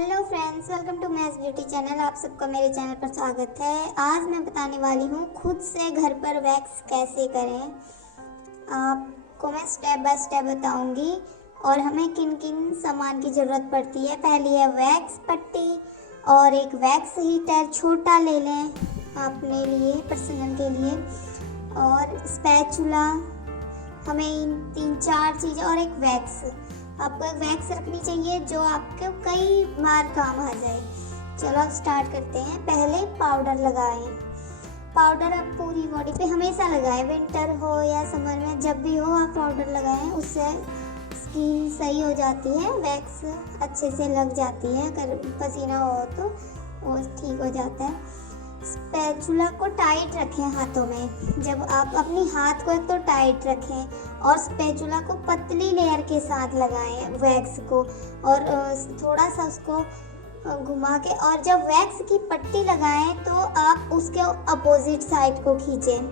Hello friends, welcome to मैस beauty channel. आप सबका मेरे चैनल पर स्वागत है। आज मैं बताने वाली हूँ खुद से घर पर वैक्स कैसे करें। आपको मैं स्टेप बाय स्टेप बताऊंगी और हमें किन किन सामान की ज़रूरत पड़ती है। पहली है वैक्स पट्टी और एक वैक्स हीटर छोटा ले लें अपने लिए, पर्सनल के लिए, और स्पैचुला। हमें इन 3-4 चीज़ें और एक वैक्स। आपको एक वैक्स रखनी चाहिए जो आपको कई बार काम आ जाए। चलो अब स्टार्ट करते हैं। पहले पाउडर लगाएं। पाउडर आप पूरी बॉडी पे हमेशा लगाएं, विंटर हो या समर में, जब भी हो आप पाउडर लगाएं। उससे स्किन सही हो जाती है, वैक्स अच्छे से लग जाती है। अगर पसीना हो तो वो ठीक हो जाता है। स्पैचुला को टाइट रखें हाथों में। जब आप अपनी हाथ को एक तो टाइट रखें और स्पैचुला को पतली लेयर के साथ लगाएं वैक्स को, और थोड़ा सा उसको घुमा के, और जब वैक्स की पट्टी लगाएं तो आप उसके अपोजिट साइड को खींचें,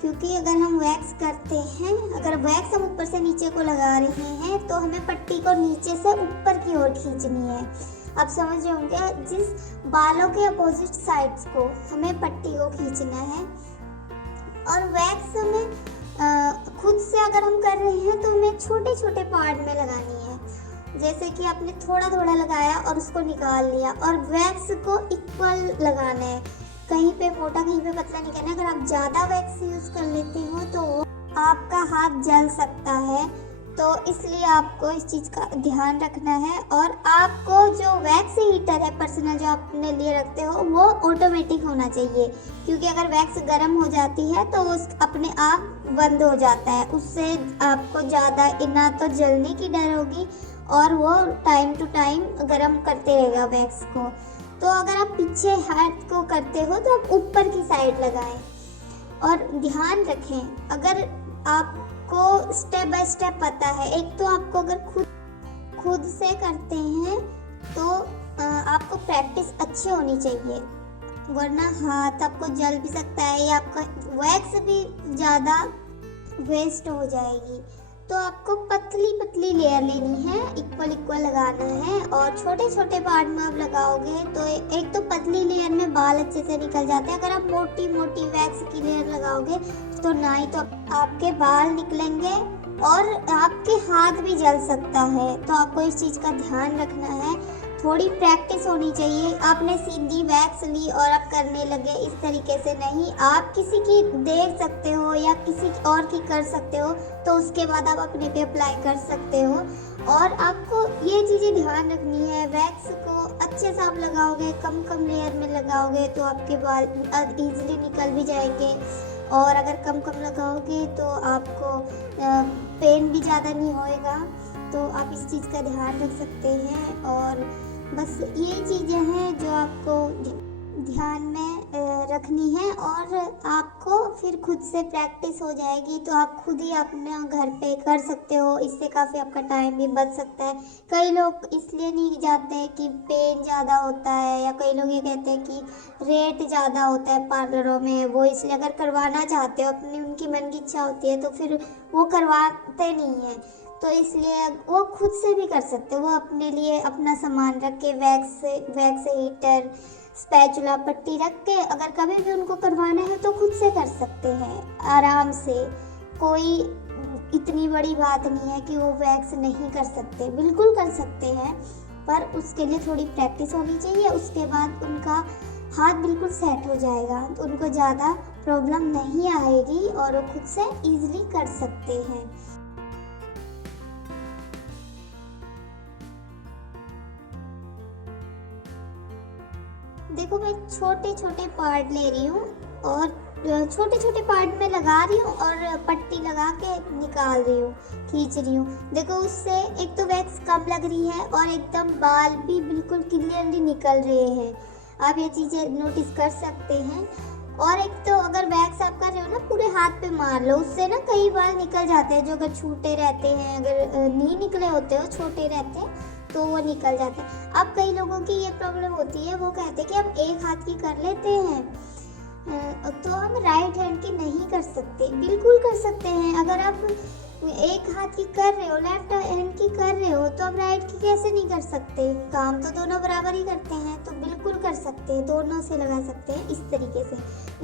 क्योंकि अगर हम वैक्स करते हैं, अगर वैक्स हम ऊपर से नीचे को लगा रहे हैं तो हमें पट्टी को नीचे से ऊपर की ओर खींचनी है। आप समझ रहे होंगे, जिस बालों के अपोजिट साइड्स को हमें पट्टी को खींचना है। और वैक्स हमें खुद से अगर हम कर रहे हैं तो हमें छोटे छोटे पार्ट में लगानी है। जैसे कि आपने थोड़ा थोड़ा लगाया और उसको निकाल लिया, और वैक्स को इक्वल लगाना है, कहीं पे मोटा कहीं पे पतला नहीं करना। अगर आप ज़्यादा वैक्स यूज़ कर लेते हो तो आपका हाथ जल सकता है, तो इसलिए आपको इस चीज़ का ध्यान रखना है। और आपको जो वैक्स हीटर है पर्सनल जो अपने लिए रखते हो वो ऑटोमेटिक होना चाहिए, क्योंकि अगर वैक्स गर्म हो जाती है तो वो अपने आप बंद हो जाता है। उससे आपको ज़्यादा ना तो जलने की डर होगी और वो टाइम टू टाइम गर्म करते रहेगा वैक्स को। तो अगर आप पीछे हाथ को करते हो तो आप ऊपर की साइड लगाएं। और ध्यान रखें, अगर आपको स्टेप बाय स्टेप पता है, एक तो आपको अगर खुद से करते हैं तो आपको प्रैक्टिस अच्छी होनी चाहिए, वरना हाथ आपको जल भी सकता है या आपका वैक्स भी ज़्यादा वेस्ट हो जाएगी। तो आपको पतली पतली लेयर लेनी है, इक्वल इक्वल लगाना है। और छोटे छोटे पार्ट में आप लगाओगे तो एक तो पतली लेयर में बाल अच्छे से निकल जाते हैं। अगर आप मोटी मोटी वैक्स की लेयर लगाओगे तो ना ही तो आपके बाल निकलेंगे और आपके हाथ भी जल सकता है। तो आपको इस चीज़ का ध्यान रखना है, थोड़ी प्रैक्टिस होनी चाहिए। आपने सीधी वैक्स ली और आप करने लगे, इस तरीके से नहीं। आप किसी की देख सकते हो या किसी और की कर सकते हो, तो उसके बाद आप अपने पे अप्लाई कर सकते हो। और आपको ये चीज़ें ध्यान रखनी है, वैक्स को अच्छे से आप लगाओगे, कम कम लेयर में लगाओगे तो आपके बाल ईजिली निकल भी जाएंगे। और अगर कम कम लगाओगे तो आपको पेन भी ज़्यादा नहीं होएगा। तो आप इस चीज़ का ध्यान रख सकते हैं। और बस ये चीज़ें हैं जो आपको ध्यान में रखनी है, और आपको फिर खुद से प्रैक्टिस हो जाएगी तो आप खुद ही अपने घर पे कर सकते हो। इससे काफ़ी आपका टाइम भी बच सकता है। कई लोग इसलिए नहीं जाते हैं कि पेन ज़्यादा होता है, या कई लोग ये कहते हैं कि रेट ज़्यादा होता है पार्लरों में, वो इसलिए अगर करवाना चाहते हो, अपनी उनकी मन की इच्छा होती है तो फिर वो करवाते नहीं हैं। तो इसलिए वो खुद से भी कर सकते हो। वो अपने लिए अपना सामान रख के वैक्स हीटर, स्पैचुला, पट्टी रख के अगर कभी भी उनको करवाना है तो खुद से कर सकते हैं आराम से। कोई इतनी बड़ी बात नहीं है कि वो वैक्स नहीं कर सकते, बिल्कुल कर सकते हैं, पर उसके लिए थोड़ी प्रैक्टिस होनी चाहिए। उसके बाद उनका हाथ बिल्कुल सेट हो जाएगा, तो उनको ज़्यादा प्रॉब्लम नहीं आएगी और वो खुद से ईजिली कर सकते हैं। देखो, मैं छोटे छोटे पार्ट ले रही हूँ और छोटे छोटे पार्ट में लगा रही हूँ और पट्टी लगा के निकाल रही हूँ, खींच रही हूँ। देखो, उससे एक तो वैक्स कम लग रही है और एकदम बाल भी बिल्कुल क्लियरली निकल रहे हैं। आप ये चीज़ें नोटिस कर सकते हैं। और एक तो अगर वैक्स आप कर रहे हो ना, पूरे हाथ पे मार लो, उससे ना कई बाल निकल जाते हैं जो अगर छूटे रहते हैं, अगर नहीं निकले होते हो, छोटे रहते हैं तो वो निकल जाते हैं। अब कई लोगों की ये प्रॉब्लम होती है, वो कहते हैं कि हम एक हाथ की कर लेते हैं, तो हम राइट हैंड की नहीं कर सकते। बिल्कुल कर सकते हैं। अगर आप एक हाथ की कर रहे हो, लेफ्ट हैंड की कर रहे हो, तो अब राइट की कैसे नहीं कर सकते? काम तो दोनों बराबर ही करते हैं, तो बिल्कुल कर सकते हैं, दोनों से लगा सकते हैं इस तरीके से।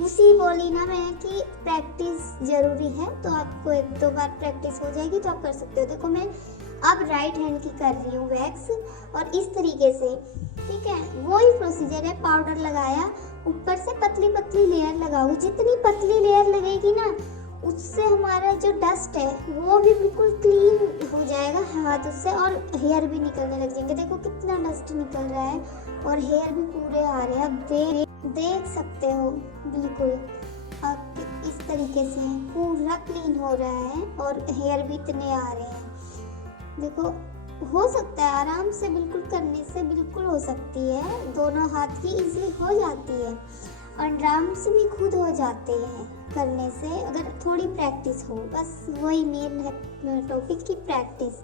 उसी बोली ना मैं कि प्रैक्टिस ज़रूरी है, तो आपको 1-2 बार प्रैक्टिस हो जाएगी तो आप कर सकते हो। देखो मैं अब राइट हैंड की कर रही हूँ वैक्स, और इस तरीके से, ठीक है। वही प्रोसीजर है, पाउडर लगाया, ऊपर से पतली पतली लेयर लगाओ। जितनी पतली लेयर लगेगी ना, उससे हमारा जो डस्ट है वो भी बिल्कुल क्लीन हो जाएगा हाथ से, और हेयर भी निकलने लग जाएंगे। देखो कितना डस्ट निकल रहा है, और हेयर भी पूरे आ रहे हैं। अब देख सकते हो बिल्कुल, अब इस तरीके से पूरा क्लीन हो रहा है, और हेयर भी इतने आ रहे हैं। देखो हो सकता है आराम से, बिल्कुल करने से बिल्कुल हो सकती है, दोनों हाथ की इजीली हो जाती है, और ड्राम्स भी खुद हो जाते हैं करने से, अगर थोड़ी प्रैक्टिस हो। बस वही मेन है टॉपिक की प्रैक्टिस।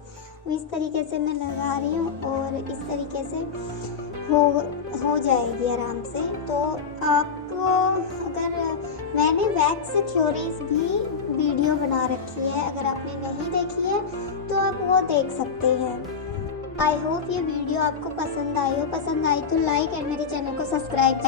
इस तरीके से मैं लगा रही हूँ, और इस तरीके से हो जाएगी आराम से। तो आपको, अगर मैंने वैक्स थ्योरीज भी वीडियो बना रखी है, अगर आपने नहीं देखी है तो आप वो देख सकते हैं। आई होप ये वीडियो आपको पसंद आई हो। पसंद आई तो लाइक एंड मेरे चैनल को सब्सक्राइब